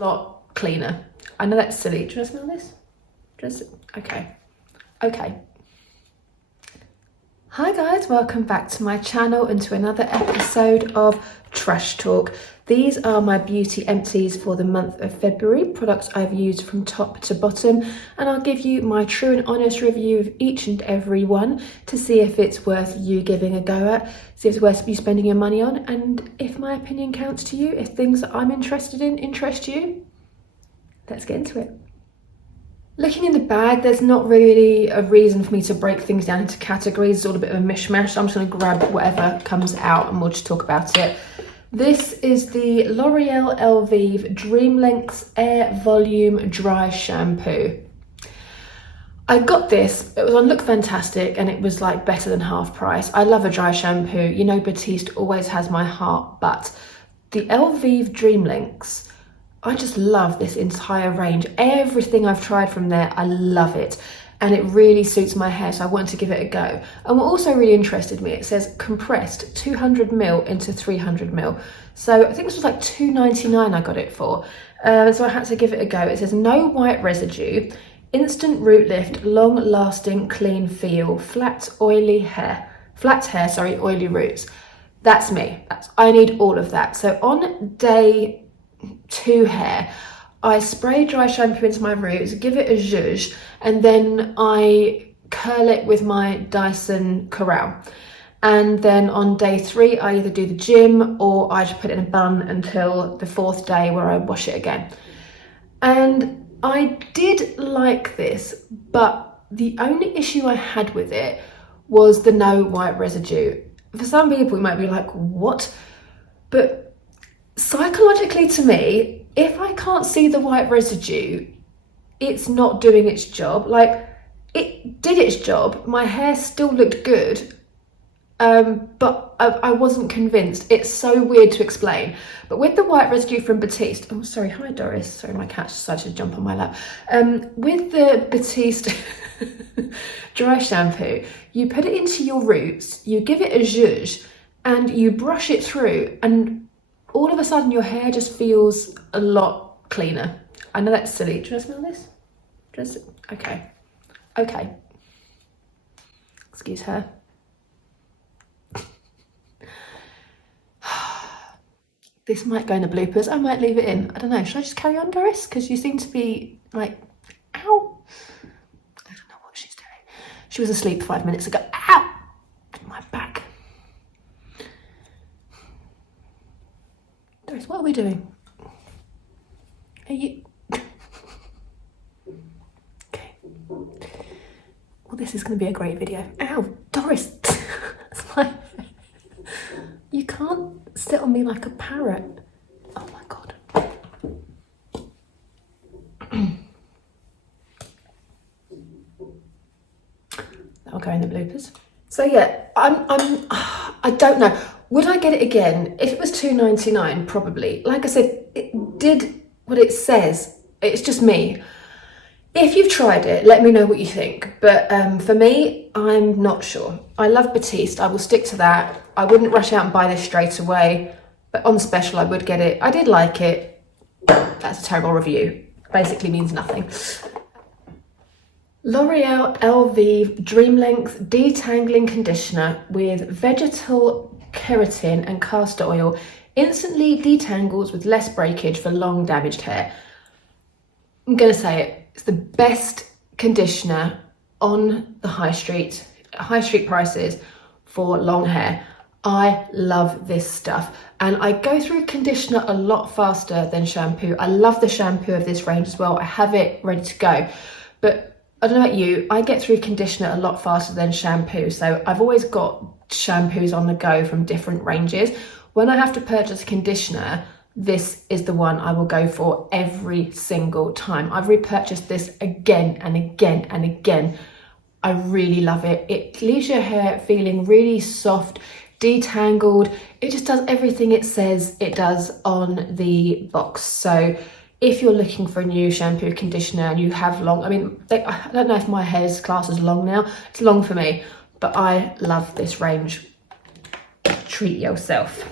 lot cleaner. I know that's silly. Do you want to smell this? Okay. Hi guys, welcome back to my channel and to another episode of Trash Talk. These are my beauty empties for the month of February, products I've used from top to bottom, and I'll give you my true and honest review of each and every one to see if it's worth you giving a go at, see if it's worth you spending your money on, and if my opinion counts to you, if things that I'm interested in interest you. Let's get into it. Looking in the bag, there's not really a reason for me to break things down into categories. It's all a bit of a mishmash. So I'm just going to grab whatever comes out and we'll just talk about it. This is the L'Oreal Elvive Dream Lengths Air Volume Dry Shampoo. I got this, it was on Look Fantastic and it was like better than half price. I love a dry shampoo. You know, Batiste always has my heart, but the Elvive Dream Lengths, I just love this entire range. Everything I've tried from there, I love it. And it really suits my hair, so I wanted to give it a go. And what also really interested me, it says compressed 200ml into 300ml. So I think this was like $2.99 I got it for. So I had to give it a go. It says no white residue, instant root lift, long lasting clean feel, flat hair, oily roots. That's me. I need all of that. So on day 2 hair, I spray dry shampoo into my roots, give it a zhuzh, and then I curl it with my Dyson Corral. And then on day 3, I either do the gym or I just put it in a bun until the 4th day where I wash it again. And I did like this, but the only issue I had with it was the no white residue. For some people, you might be like, what? But psychologically to me, if I can't see the white residue, it's not doing its job. Like, it did its job. My hair still looked good, but I wasn't convinced. It's so weird to explain. But with the white residue from Batiste, oh, sorry, hi Doris. Sorry, my cat decided to jump on my lap. With the Batiste dry shampoo, you put it into your roots, you give it a zhuzh, and you brush it through, and all of a sudden your hair just feels a lot cleaner. I know that's silly. Do you want to smell this? Okay. Excuse her. This might go in the bloopers. I might leave it in. I don't know. Should I just carry on, Doris? Because you seem to be like, ow. I don't know what she's doing. She was asleep 5 minutes ago. Ow! My back. Doris, what are we doing? Are you... Okay. Well, this is going to be a great video. Ow, Doris! It's like... You can't sit on me like a parrot. Oh my God. That'll go in the bloopers. So yeah, I don't know. Would I get it again? If it was $2.99, probably. Like I said, it did what it says. It's just me. If you've tried it, let me know what you think. But for me, I'm not sure. I love Batiste. I will stick to that. I wouldn't rush out and buy this straight away. But on special, I would get it. I did like it. That's a terrible review. Basically means nothing. L'Oreal Elvive Dream Length Detangling Conditioner with vegetal keratin and castor oil instantly detangles with less breakage for long damaged hair. I'm gonna say it, it's the best conditioner on the high street prices for long hair. I love this stuff, and I go through conditioner a lot faster than shampoo. I love the shampoo of this range as well. I have it ready to go, but I don't know about you, I get through conditioner a lot faster than shampoo. So I've always got shampoos on the go from different ranges. When I have to purchase a conditioner, this is the one I will go for every single time. I've repurchased this again and again and again. I really love it. It leaves your hair feeling really soft, detangled. It just does everything it says it does on the box. So if you're looking for a new shampoo conditioner and you have long, I don't know if my hair's classed as long now. It's long for me, but I love this range. Treat yourself.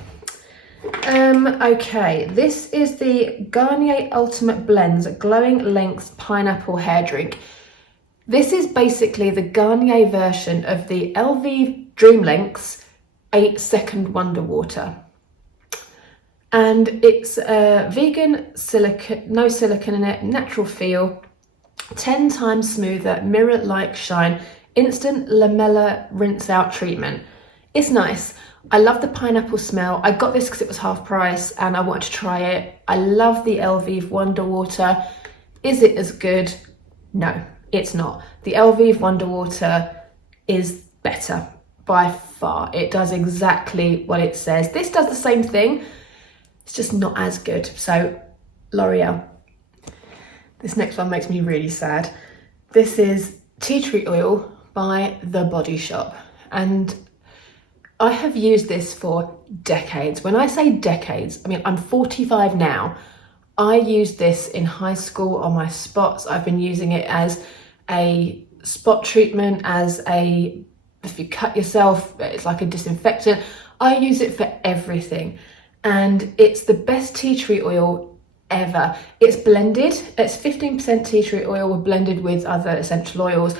Okay, this is the Garnier Ultimate Blends Glowing Lengths Pineapple Hair Drink. This is basically the Garnier version of the Elvive Dream Lengths 8-Second Wonder Water. And it's vegan, no silicone in it, natural feel, 10 times smoother, mirror-like shine, instant lamella rinse out treatment. It's nice. I love the pineapple smell. I got this because it was half price and I wanted to try it. I love the Elvive Wonder Water. Is it as good? No, it's not. The Elvive Wonder Water is better by far. It does exactly what it says. This does the same thing. It's just not as good. So L'Oreal. This next one makes me really sad. This is tea tree oil by The Body Shop. And I have used this for decades. When I say decades, I mean, I'm 45 now. I used this in high school on my spots. I've been using it as a spot treatment, if you cut yourself, it's like a disinfectant. I use it for everything. And it's the best tea tree oil ever. It's blended. It's 15% tea tree oil blended with other essential oils.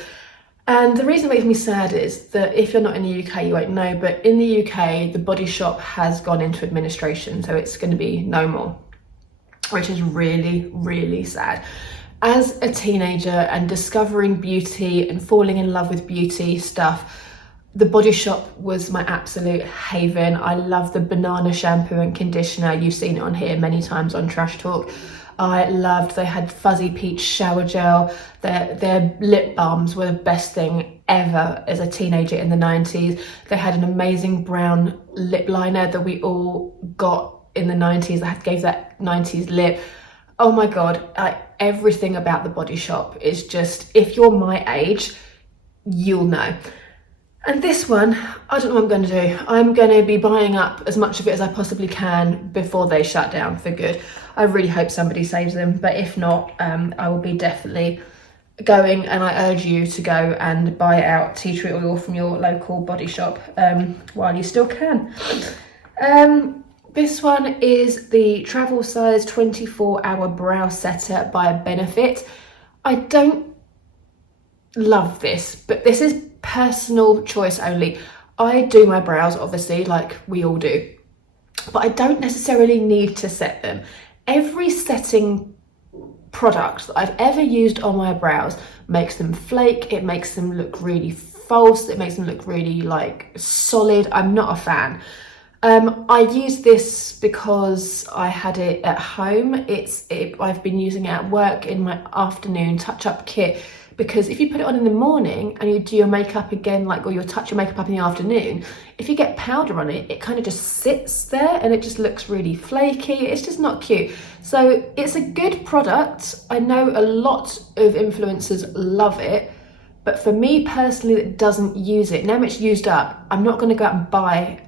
And the reason it makes me sad is that if you're not in the UK, you won't know, but in the UK, The Body Shop has gone into administration, so it's going to be no more, which is really, really sad. As a teenager and discovering beauty and falling in love with beauty stuff, The Body Shop was my absolute haven. I love the banana shampoo and conditioner. You've seen it on here many times on Trash Talk. They had fuzzy peach shower gel. Their lip balms were the best thing ever as a teenager in the 90s. They had an amazing brown lip liner that we all got in the 90s. That gave that 90s lip. Oh my God, everything about The Body Shop is just, if you're my age, you'll know. And this one, I don't know what I'm going to do. I'm going to be buying up as much of it as I possibly can before they shut down for good. I really hope somebody saves them, but if not, I will be definitely going, and I urge you to go and buy out tea tree oil from your local Body Shop while you still can. This one is the travel size 24-hour brow setter by Benefit. I don't love this, but this is personal choice only. I do my brows, obviously, like we all do, but I don't necessarily need to set them. Every setting product that I've ever used on my brows makes them flake, it makes them look really false, it makes them look really like solid. I'm not a fan. I use this because I had it at home. I've been using it at work in my afternoon touch-up kit, because if you put it on in the morning and you do your makeup again, or you'll touch your makeup up in the afternoon, if you get powder on it, it kind of just sits there and it just looks really flaky. It's just not cute. So it's a good product. I know a lot of influencers love it, but for me personally that doesn't use it, now it's used up, I'm not going to go out and buy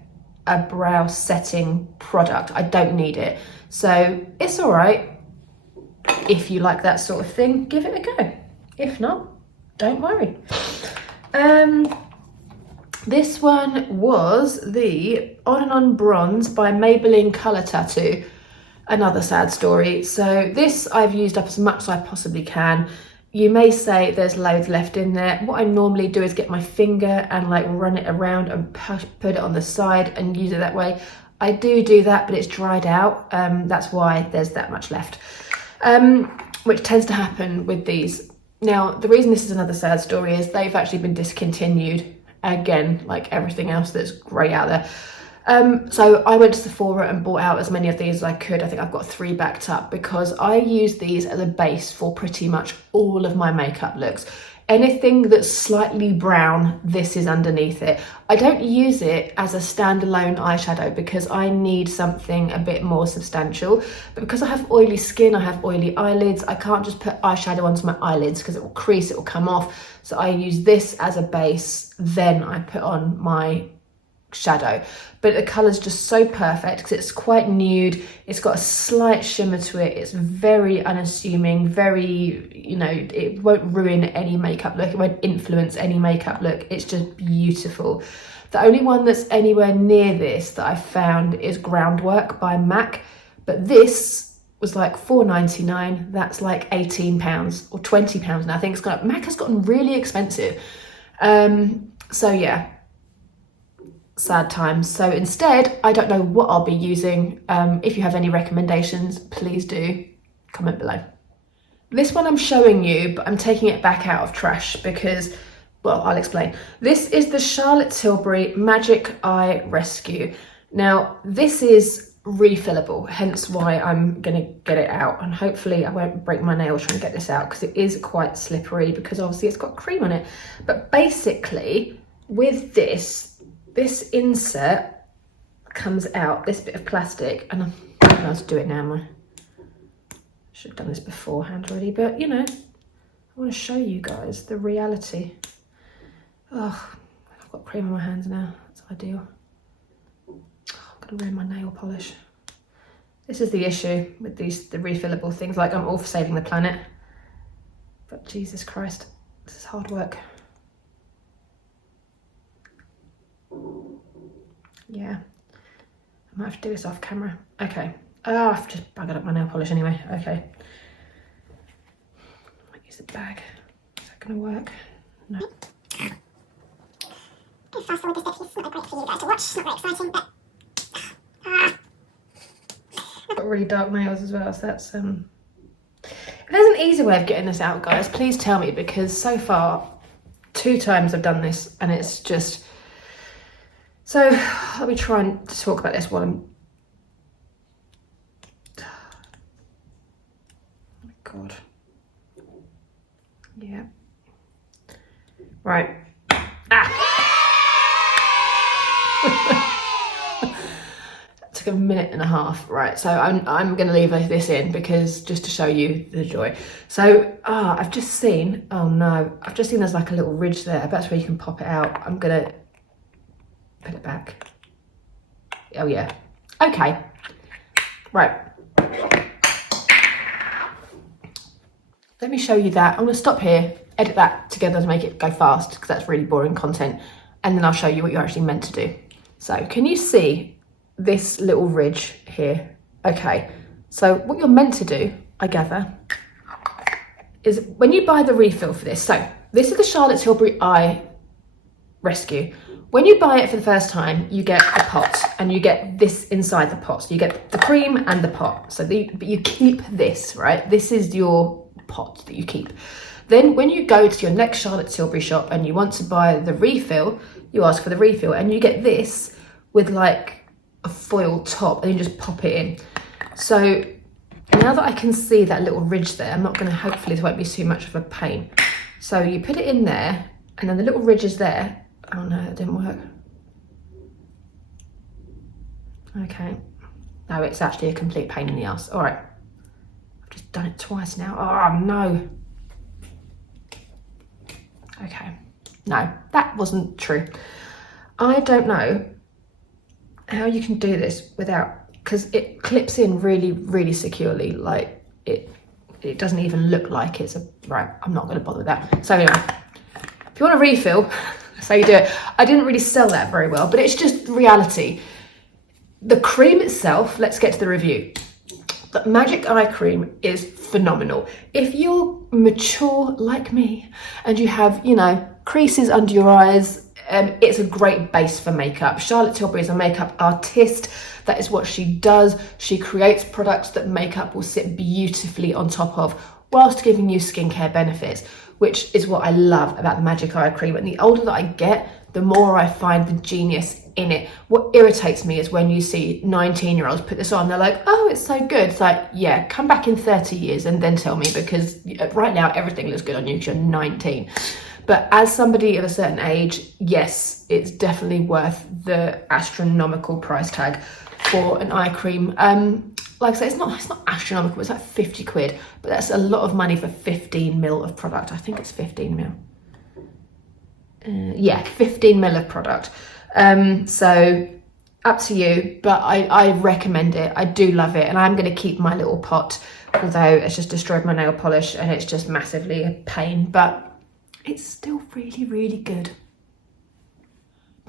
a brow setting product. I don't need it. So it's all right. If you like that sort of thing, give it a go. If not, don't worry. This one was the On and On Bronze by Maybelline Colour Tattoo. Another sad story. So this I've used up as much as I possibly can. You may say there's loads left in there. What I normally do is get my finger and run it around and put it on the side and use it that way. I do that, but it's dried out. That's why there's that much left, which tends to happen with these. Now, the reason this is another sad story is they've actually been discontinued again, like everything else that's grey out there. So I went to Sephora and bought out as many of these as I could. I think I've got 3 backed up because I use these as a base for pretty much all of my makeup looks. Anything that's slightly brown, this is underneath it. I don't use it as a standalone eyeshadow because I need something a bit more substantial. But because I have oily skin, I have oily eyelids, I can't just put eyeshadow onto my eyelids because it will crease, it will come off. So I use this as a base, then I put on my shadow. But the colour's just so perfect because it's quite nude, it's got a slight shimmer to it, it's very unassuming, very, it won't ruin any makeup look, it won't influence any makeup look, it's just beautiful. The only one that's anywhere near this that I found is Groundwork by MAC, but this was like £4.99. That's like £18 or £20 now. I think MAC has gotten really expensive. So yeah, sad times. So instead, I don't know what I'll be using. If you have any recommendations, please do comment below. This one I'm showing you, but I'm taking it back out of trash because, well, I'll explain. This is the Charlotte Tilbury Magic Eye Rescue. Now, this is refillable, hence why I'm gonna get it out, and hopefully I won't break my nails trying to get this out because it is quite slippery because obviously it's got cream on it. But basically, with this insert comes out, this bit of plastic, and I'm not allowed to do it now, am I? Should have done this beforehand already, but you know, I want to show you guys the reality. Oh, I've got cream on my hands now. That's ideal. Oh, I'm gonna ruin my nail polish. This is the issue with the refillable things. Like, I'm all for saving the planet, but Jesus Christ, this is hard work. Yeah, I might have to do this off camera. Okay. Oh, I've just buggered up my nail polish anyway. Okay. Might use the bag. Is that gonna work? No. Fast forward this bit. It's not great for you guys to watch. It's not very exciting, but I've got really dark nails as well, so that's If there's an easy way of getting this out, guys, please tell me, because so far 2 times I've done this and it's just. So I'll be trying to talk about this while I'm. God. Yeah. Right. Took a minute and a half. Right. So I'm going to leave this in because just to show you the joy. So I've just seen. Oh no! I've just seen there's like a little ridge there. That's where you can pop it out. I'm gonna put it back. Oh yeah. Okay. Right. Let me show you that. I'm going to stop here, edit that together to make it go fast because that's really boring content, and then I'll show you what you're actually meant to do. So can you see this little ridge here? Okay, so what you're meant to do, I gather, is when you buy the refill for this, so this is the Charlotte Tilbury Eye Rescue. When you buy it for the first time, you get a pot and you get this inside the pot. So you get the cream and the pot. So but you keep this, right? This is your pot that you keep. Then when you go to your next Charlotte Tilbury shop and you want to buy the refill, you ask for the refill and you get this with like a foil top and you just pop it in. So now that I can see that little ridge there, I'm not going to, hopefully this won't be too much of a pain. So you put it in there and then the little ridge is there. Oh no, that didn't work. Okay. No, it's actually a complete pain in the ass. All right. I've just done it twice now. Oh no. Okay. No, that wasn't true. I don't know how you can do this without, because it clips in really, really securely. Like it doesn't even look like it's a, right, I'm not going to bother with that. So anyway, if you want a refill, that's how you do it. I didn't really sell that very well, but it's just reality. The cream itself, let's get to the review. The Magic Eye Cream is phenomenal. If you're mature like me and you have, you know, creases under your eyes, it's a great base for makeup. Charlotte Tilbury is a makeup artist. That is what she does. She creates products that makeup will sit beautifully on top of whilst giving you skincare benefits, which is what I love about the Magic Eye Cream. And the older that I get, the more I find the genius in it. What irritates me is when you see 19-year-olds put this on, they're like, oh, it's so good. It's like, yeah, come back in 30 years and then tell me, because right now everything looks good on you because you're 19. But as somebody of a certain age, yes, it's definitely worth the astronomical price tag for an eye cream. Like I say, it's not astronomical, it's like 50 quid, but that's a lot of money for 15 mil of product. I think it's 15 mil. Yeah, 15 mil of product. So up to you, but I recommend it. I do love it, and I'm going to keep my little pot, although it's just destroyed my nail polish and it's just massively a pain, but it's still really, really good.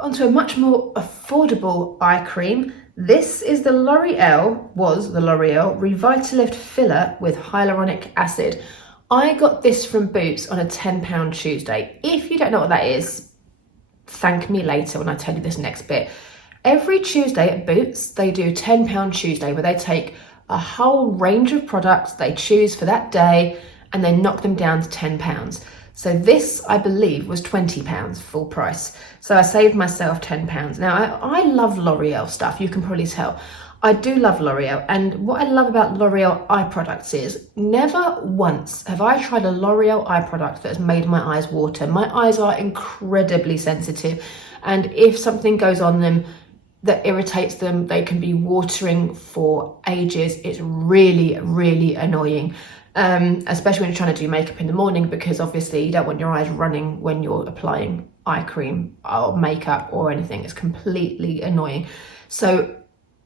Onto a much more affordable eye cream. This is the L'Oreal Revitalift filler with hyaluronic acid. I got this from Boots on a £10 Tuesday. If you don't know what that is, thank me later when I tell you this next bit. Every Tuesday at Boots, they do £10 Tuesday where they take a whole range of products they choose for that day and they knock them down to £10. So this, I believe, was £20 full price. So I saved myself £10. Now, I love L'Oreal stuff, you can probably tell. I do love L'Oreal, and what I love about L'Oreal eye products is never once have I tried a L'Oreal eye product that has made my eyes water. My eyes are incredibly sensitive, and if something goes on them that irritates them, they can be watering for ages. It's really, really annoying. Especially when you're trying to do makeup in the morning, because obviously you don't want your eyes running when you're applying eye cream or makeup or anything. It's completely annoying. So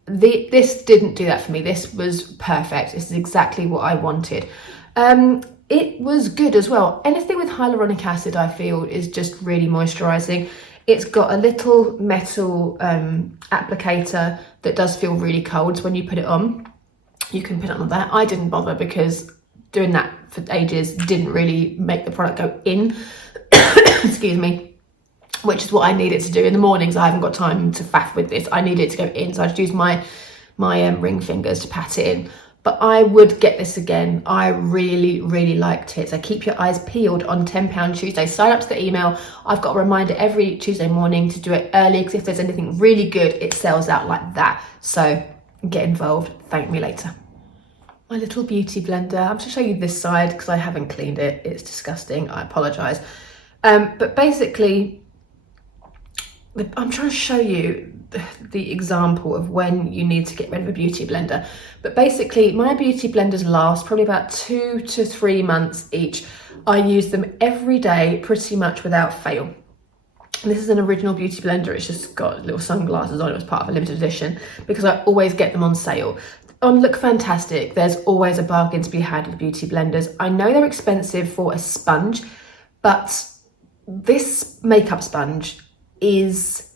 this didn't do that for me. This was perfect. This is exactly what I wanted. It was good as well. Anything with hyaluronic acid, I feel, is just really moisturizing. It's got a little metal applicator that does feel really cold. So when you put it on, you can put it on that. I didn't bother because doing that for ages didn't really make the product go in. Excuse me. Which is what I needed to do in the mornings. I haven't got time to faff with this. I need it to go in, so I just use my ring fingers to pat it in. But I would get this again. I really, really liked it. So keep your eyes peeled on £10 Tuesday. Sign up to the email. I've got a reminder every Tuesday morning to do it early, because if there's anything really good, it sells out like that. So get involved. Thank me later. My little beauty blender. I'm going to show you this side because I haven't cleaned it. It's disgusting. I apologise. But basically, I'm trying to show you the example of when you need to get rid of a beauty blender. But basically, my beauty blenders last probably about 2 to 3 months each. I use them every day pretty much without fail. And this is an original beauty blender. It's just got little sunglasses on it. It was part of a limited edition because I always get them on sale. Look fantastic. There's always a bargain to be had with beauty blenders. I know they're expensive for a sponge, but this makeup sponge is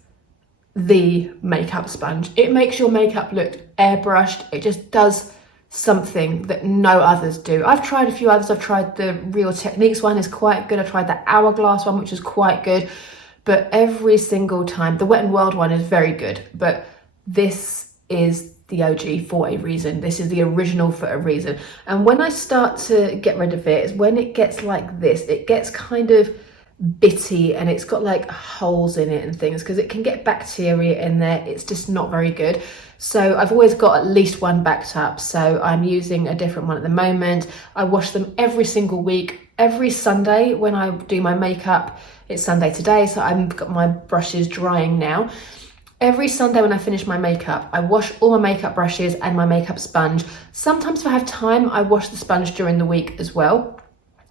the makeup sponge. It makes your makeup look airbrushed. It just does something that no others do. I've tried a few others. I've tried the Real Techniques one, is quite good. I tried the Hourglass one, which is quite good. But every single time, the Wet n Wild one is very good, but this is the OG for a reason. This is the original for a reason. And when I start to get rid of it, is when it gets like this. It gets kind of bitty and it's got like holes in it and things, because it can get bacteria in there. It's just not very good. So I've always got at least one backed up. So I'm using a different one at the moment. I wash them every single week. Every Sunday when I do my makeup, it's Sunday today, so I've got my brushes drying now. Every Sunday when I finish my makeup, I wash all my makeup brushes and my makeup sponge. Sometimes if I have time, I wash the sponge during the week as well,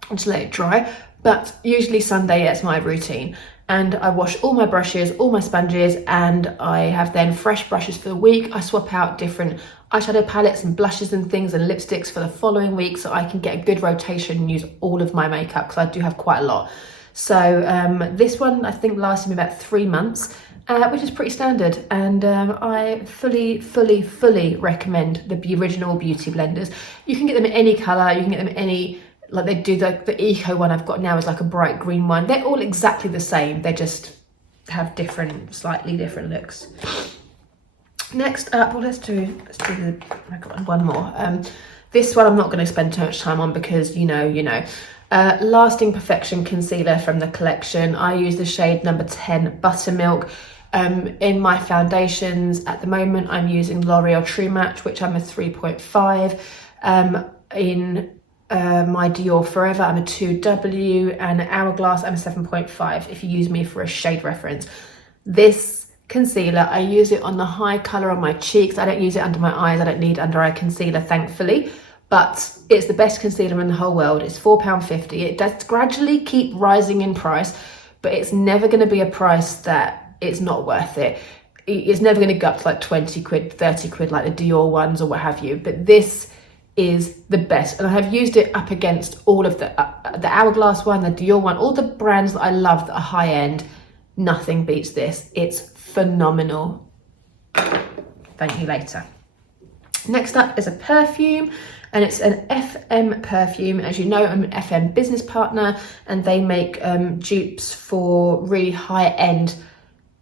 and just let it dry. But usually Sunday, that's my routine. And I wash all my brushes, all my sponges, and I have then fresh brushes for the week. I swap out different eyeshadow palettes and blushes and things and lipsticks for the following week, so I can get a good rotation and use all of my makeup, because I do have quite a lot. So this one I think lasted me about 3 months. Which is pretty standard, and I fully recommend the original beauty blenders. You can get them in any colour, you can get them in any, like they do the eco one I've got now is like a bright green one. They're all exactly the same, they just have slightly different looks. Next up, well, let's do I got one more. This one I'm not going to spend too much time on because you know. Lasting Perfection Concealer from the collection. I use the shade number 10 Buttermilk. In my foundations at the moment, I'm using L'Oreal True Match, which I'm a 3.5. In my Dior Forever, I'm a 2W, and Hourglass, I'm a 7.5, if you use me for a shade reference. This concealer, I use it on the high colour on my cheeks. I don't use it under my eyes. I don't need under eye concealer, thankfully. But it's the best concealer in the whole world. It's £4.50. It does gradually keep rising in price, but it's never going to be a price that it's not worth it. It's never going to go up to like 20 quid, 30 quid like the Dior ones or what have you. But this is the best. And I have used it up against all of the Hourglass one, the Dior one, all the brands that I love that are high end. nothing beats this. It's phenomenal. Thank you later. Next up is a perfume, and it's an FM perfume. As you know, I'm an FM business partner, and they make dupes for really high-end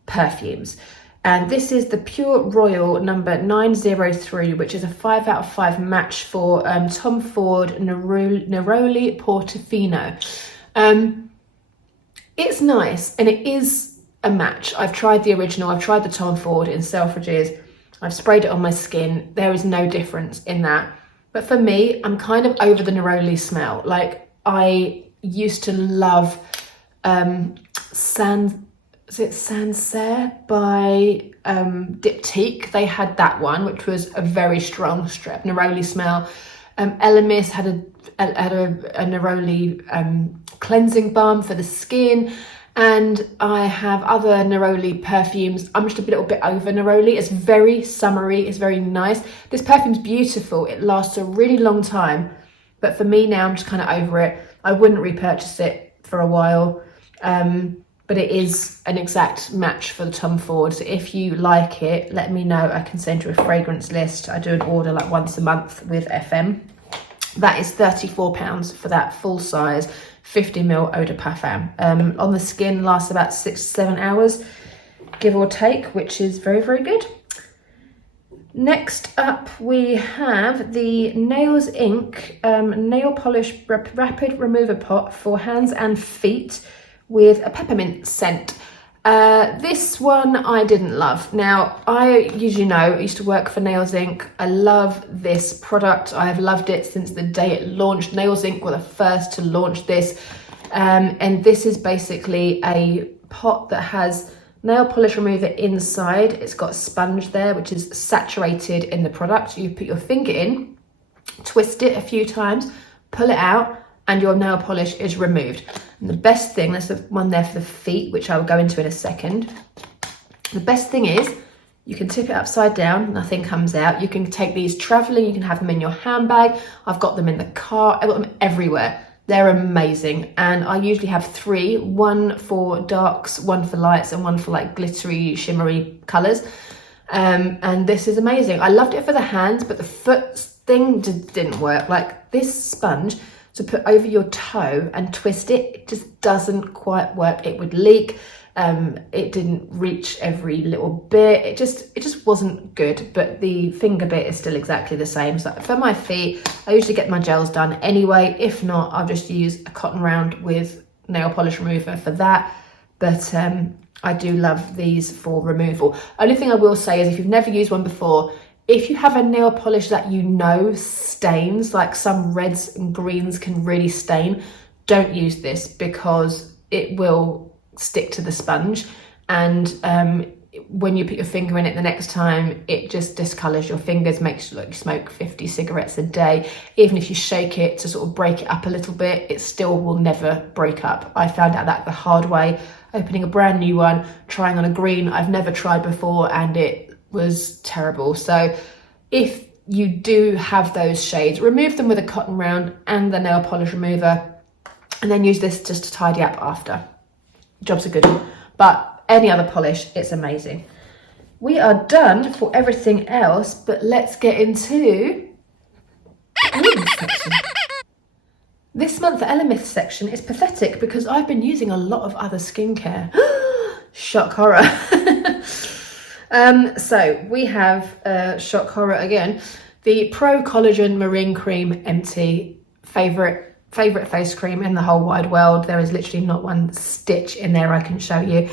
perfumes. And this is the Pure Royal number 903, which is a 5 out of 5 match for Tom Ford Neroli Portofino. It's nice, and it is a match. I've tried the original, I've tried the Tom Ford in Selfridges, I've sprayed it on my skin. There is no difference in that. But for me, I'm kind of over the neroli smell. Like, I used to love Sancerre by Diptyque. They had that one, which was a very strong neroli smell. Elemis had a neroli cleansing balm for the skin, and I have other neroli perfumes. I'm just a little bit over neroli. It's very summery, it's very nice. This perfume's beautiful, it lasts a really long time, but for me now, I'm just kind of over it. I wouldn't repurchase it for a while, but it is an exact match for the Tom Ford. So if you like it, let me know. I can send you a fragrance list. I do an order like once a month with FM. That is £34 for that full size 50ml eau de parfum. On the skin, lasts about 6 to 7 hours, give or take, which is very, very good. Next up, we have the Nails Inc. Nail Polish Rapid Remover Pot for hands and feet with a peppermint scent. This one I didn't love. Now, I used to work for Nails Inc. I love this product. I have loved it since the day it launched. Nails Inc. were the first to launch this. And this is basically a pot that has nail polish remover inside. It's got a sponge there, which is saturated in the product. You put your finger in, twist it a few times, pull it out, and your nail polish is removed. And the best thing, there's the one there for the feet, which I will go into in a second. The best thing is you can tip it upside down, nothing comes out. You can take these traveling, you can have them in your handbag. I've got them in the car, I've got them everywhere. They're amazing. And I usually have 3, one for darks, one for lights, and one for like glittery, shimmery colors. And this is amazing. I loved it for the hands, but the foot thing just didn't work. Like, this sponge, to put over your toe and twist it, it just doesn't quite work. It would leak. It didn't reach every little bit. It just wasn't good, but the finger bit is still exactly the same. So for my feet, I usually get my gels done anyway. If not, I'll just use a cotton round with nail polish remover for that. But I do love these for removal. Only thing I will say is, if you've never used one before, if you have a nail polish that you know stains, like some reds and greens can really stain, don't use this, because it will stick to the sponge, and when you put your finger in it the next time, it just discolors your fingers, makes you look like you smoke 50 cigarettes a day. Even if you shake it to sort of break it up a little bit, it still will never break up. I found out that the hard way, opening a brand new one, trying on a green I've never tried before, and it was terrible. So if you do have those shades, remove them with a cotton round and the nail polish remover, and then use this just to tidy up after. Job's a good one. But any other polish, it's amazing. We are done for everything else, but let's get into Elemis section. This month, the Elemis section is pathetic because I've been using a lot of other skincare. Shock horror. So we have shock horror again. The Pro Collagen Marine Cream Empty, favorite face cream in the whole wide world. There is literally not one stitch in there I can show you.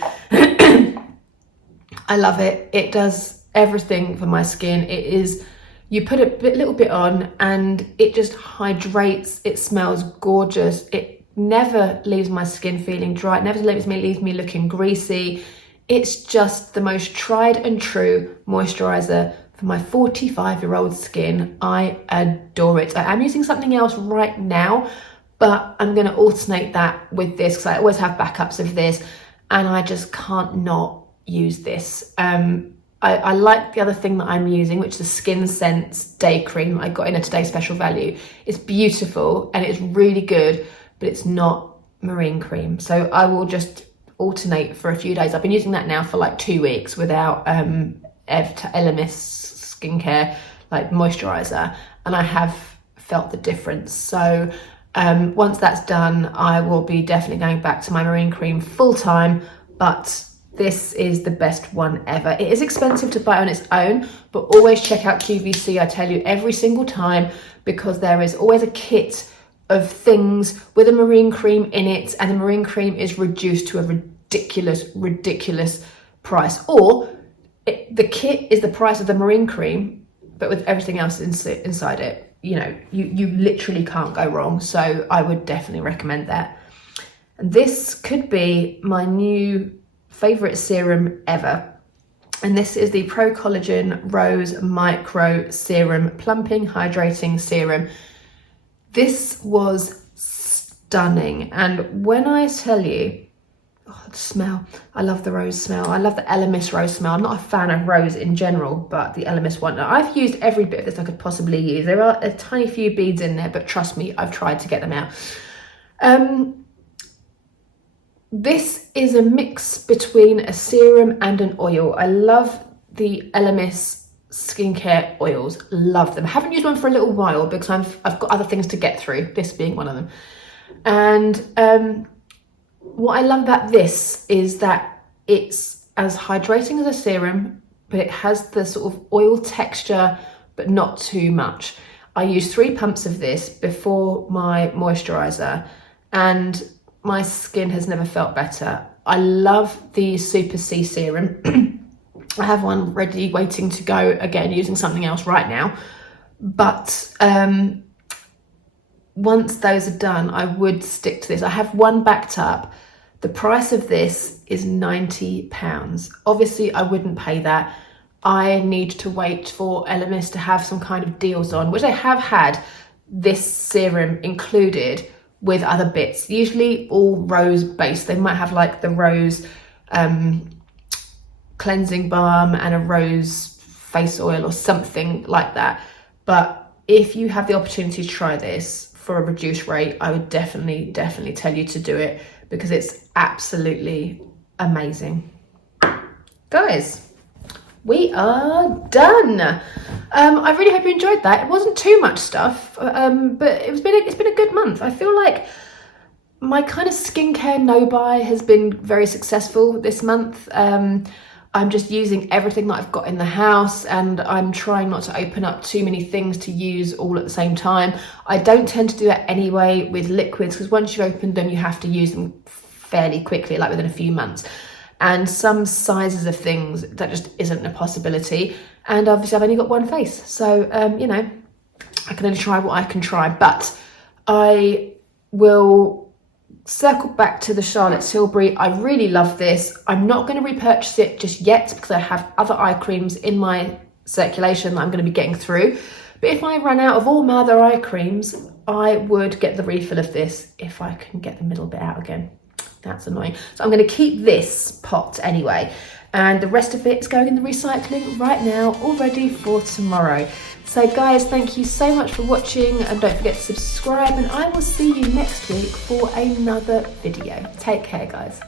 I love it. It does everything for my skin. It is, you put a little bit on and it just hydrates. It smells gorgeous. It never leaves my skin feeling dry. It never leaves me looking greasy. It's just the most tried and true moisturizer for my 45-year-old skin. I adore it. I am using something else right now, but I'm going to alternate that with this because I always have backups of this, and I just can't not use this. I like the other thing that I'm using, which is the Skin Sense Day Cream I got in a Today Special Value. It's beautiful and it's really good, but it's not marine cream. So I will just alternate for a few days. I've been using that now for like 2 weeks without Elemis skincare like moisturizer, and I have felt the difference. So once that's done, I will be definitely going back to my marine cream full time, but this is the best one ever. It is expensive to buy on its own, but always check out QVC, I tell you every single time, because there is always a kit of things with a marine cream in it, and the marine cream is reduced to a ridiculous price. Or the kit is the price of the marine cream, but with everything else inside it. You know, you literally can't go wrong. So I would definitely recommend that. And this could be my new favorite serum ever. And this is the Pro Collagen Rose Micro Serum Plumping Hydrating Serum. This was stunning. And when I tell you, oh, the smell, I love the rose smell. I love the Elemis rose smell. I'm not a fan of rose in general, but the Elemis one. Now, I've used every bit of this I could possibly use. There are a tiny few beads in there, but trust me, I've tried to get them out. This is a mix between a serum and an oil. I love the Elemis skincare oils, love them. I haven't used one for a little while because I've got other things to get through, this being one of them. And what I love about this is that it's as hydrating as a serum, but it has the sort of oil texture, but not too much. I use 3 pumps of this before my moisturizer, and my skin has never felt better. I love the Super C serum. I have one ready, waiting to go, again, using something else right now. But once those are done, I would stick to this. I have one backed up. The price of this is £90. Obviously, I wouldn't pay that. I need to wait for Elemis to have some kind of deals on, which they have had this serum included with other bits, usually all rose based. They might have like the rose cleansing balm and a rose face oil or something like that. But if you have the opportunity to try this for a reduced rate, I would definitely tell you to do it, because it's absolutely amazing. Guys, we are done. I really hope you enjoyed that. It wasn't too much stuff, but it's been a good month. I feel like my kind of skincare no-buy has been very successful this month. I'm just using everything that I've got in the house, and I'm trying not to open up too many things to use all at the same time. I don't tend to do that anyway with liquids, because once you've opened them, you have to use them fairly quickly, like within a few months. And some sizes of things, that just isn't a possibility. And obviously I've only got one face. So, you know, I can only try what I can try. But I will circle back to the Charlotte Tilbury. I really love this. I'm not going to repurchase it just yet, because I have other eye creams in my circulation that I'm going to be getting through. But if I run out of all my other eye creams, I would get the refill of this if I can get the middle bit out again. That's annoying. So I'm going to keep this pot anyway, and the rest of it is going in the recycling right now, all ready for tomorrow. So guys, thank you so much for watching, and don't forget to subscribe, and I will see you next week for another video. Take care, guys.